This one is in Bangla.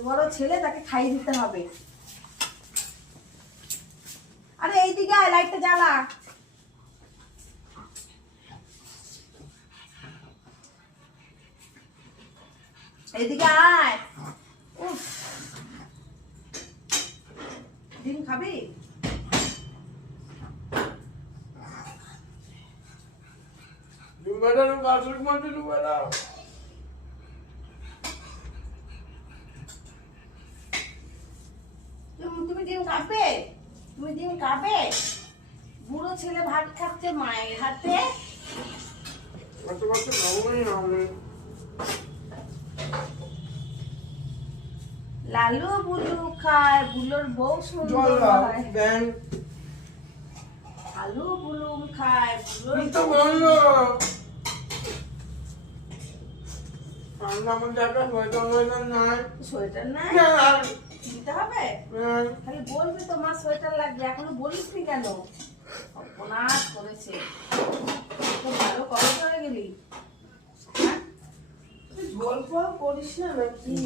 তোমারও ছেলে, তাকে খাইয়ে দিতে হবে। আরে এইদিকে আয়, লাইটটা জ্বালা। এইদিকে আয়। উফ, ডিম খাবি? তুমি ডিম খাবে? তুমি ডিম খাবে? বুড়ো ছেলে ভাত খাচ্ছে মায়ের হাতে। লালু বুলু খায়, বুলোর বউ সুন্দর হয়। আলু বুলুম খায়, বুলোর সোয়েটার নাই দিতে হবে। খালি বলবি তো মা সোয়েটার লাগবে, এখনো বলিস নি কেন? অপনাশ করেছে। তো ভালো কবে চলে গেলি? ঝোল ফল করিস না নাকি?